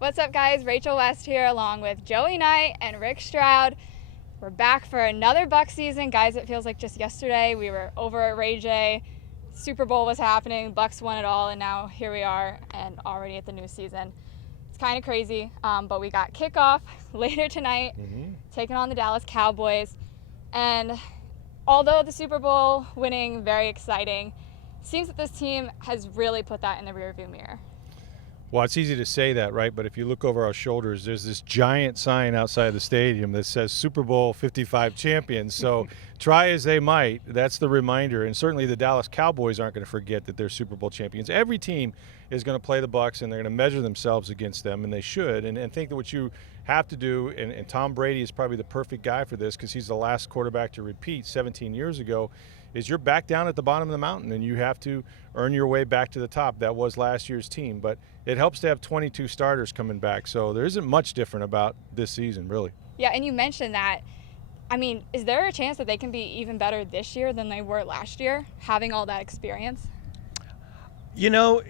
What's up, guys? Rachel West here along with Joey Knight and Rick Stroud. We're back for another Bucs season. Guys, it feels like just yesterday we were over at Ray J. Super Bowl was happening, Bucs won it all, and now here we are and already at the new season. It's kind of crazy, but we got Kickoff later tonight, taking on the Dallas Cowboys. And although the Super Bowl winning, very exciting, seems that this team has really put that in the rearview mirror. Well, it's easy to say that, right? But if you look over our shoulders, there's this giant sign outside the stadium that says Super Bowl 55 champions. So try as they might, that's the reminder. And certainly the Dallas Cowboys aren't going to forget that they're Super Bowl champions. Every team is going to play the Bucs, and they're going to measure themselves against them, and they should. And think that what you have to do, and Tom Brady is probably the perfect guy for this because he's the last quarterback to repeat 17 years ago, is you're back down at the bottom of the mountain, and you have to earn your way back to the top. That was last year's team, but it helps to have 22 starters coming back, so there isn't much different about this season, really. Yeah, and you mentioned that. I mean, is there a chance that they can be even better this year than they were last year, having all that experience? You know,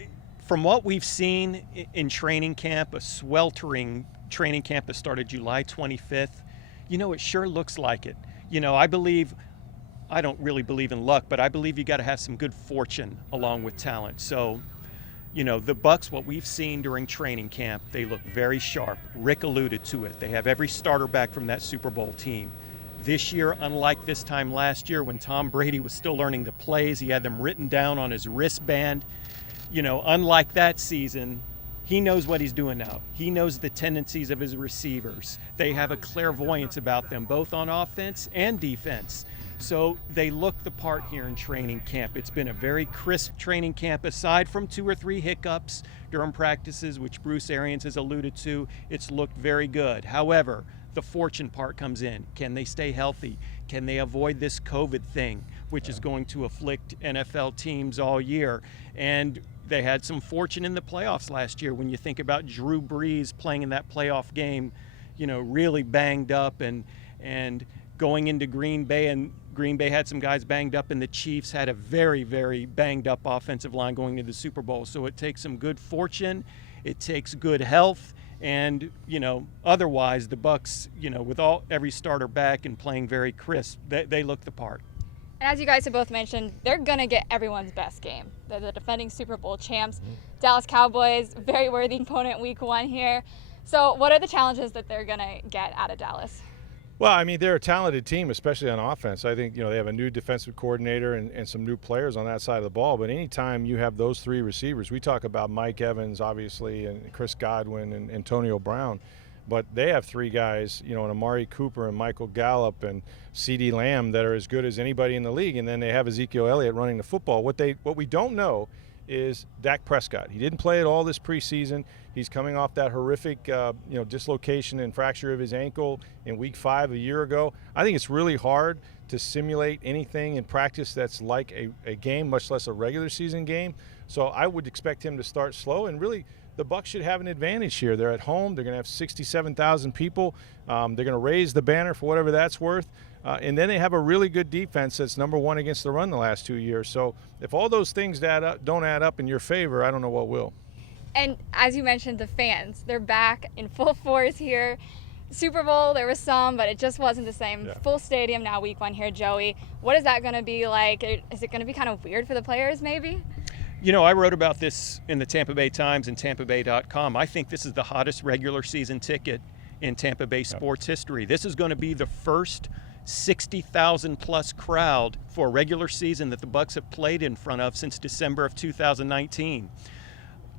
from what we've seen in training camp, a sweltering training camp that started July 25th, you know, it sure looks like it. You know, I don't really believe in luck, but I believe you got to have some good fortune along with talent. So, you know, the Bucs, what we've seen during training camp, they look very sharp. Rick alluded to it. They have every starter back from that Super Bowl team. This year, unlike this time last year when Tom Brady was still learning the plays, he had them written down on his wristband. You know, unlike that season, he knows what he's doing now. He knows the tendencies of his receivers. They have a clairvoyance about them, both on offense and defense. So they look the part here in training camp. It's been a very crisp training camp, aside from 2 or 3 hiccups during practices, which Bruce Arians has alluded to. It's looked very good. However, the fortune part comes in. Can they stay healthy? Can they avoid this COVID thing, which is going to afflict NFL teams all year? And they had some fortune in the playoffs last year. When you think about Drew Brees playing in that playoff game, you know, really banged up and going into Green Bay, and Green Bay had some guys banged up, and the Chiefs had a very, very banged up offensive line going into the Super Bowl. So it takes some good fortune, it takes good health, and, you know, otherwise the Bucs, you know, with every starter back and playing very crisp, they look the part. And as you guys have both mentioned, they're going to get everyone's best game. They're the defending Super Bowl champs. Dallas Cowboys, very worthy opponent week 1 here. So what are the challenges that they're going to get out of Dallas? Well, I mean, they're a talented team, especially on offense. I think, you know, they have a new defensive coordinator and some new players on that side of the ball. But anytime you have those 3 receivers, we talk about Mike Evans, obviously, and Chris Godwin and Antonio Brown. But they have 3 guys, you know, and Amari Cooper and Michael Gallup and CeeDee Lamb that are as good as anybody in the league. And then they have Ezekiel Elliott running the football. What we don't know is Dak Prescott. He didn't play at all this preseason. He's coming off that horrific, dislocation and fracture of his ankle in week 5 a year ago. I think it's really hard to simulate anything in practice that's like a game, much less a regular season game. So I would expect him to start slow, and really the Bucs should have an advantage here. They're at home. They're going to have 67,000 people. They're going to raise the banner for whatever that's worth. And then they have a really good defense that's number 1 against the run the last 2 years. So if all those things don't add up in your favor, I don't know what will. And as you mentioned, the fans, they're back in full force here. Super Bowl, there was some, but it just wasn't the same. Yeah. Full stadium now week 1 here, Joey. What is that going to be like? Is it going to be kind of weird for the players maybe? You know, I wrote about this in the Tampa Bay Times and TampaBay.com. I think this is the hottest regular season ticket in Tampa Bay sports history. This is going to be the first 60,000 plus crowd for a regular season that the Bucs have played in front of since December of 2019.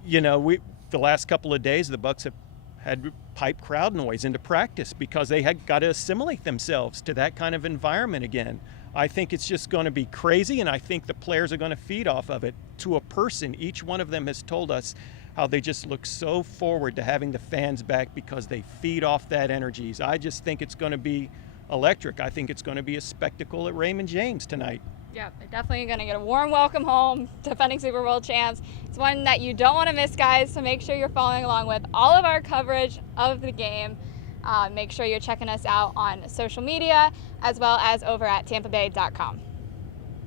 You know, the last couple of days the Bucs have had pipe crowd noise into practice because they had got to assimilate themselves to that kind of environment again. I think it's just going to be crazy, and I think the players are going to feed off of it to a person. Each one of them has told us how they just look so forward to having the fans back because they feed off that energy. I just think it's going to be electric. I think it's going to be a spectacle at Raymond James tonight. Yeah, they're definitely going to get a warm welcome home, defending Super Bowl champs. It's one that you don't want to miss, guys, so make sure you're following along with all of our coverage of the game. Make sure you're checking us out on social media as well as over at TampaBay.com.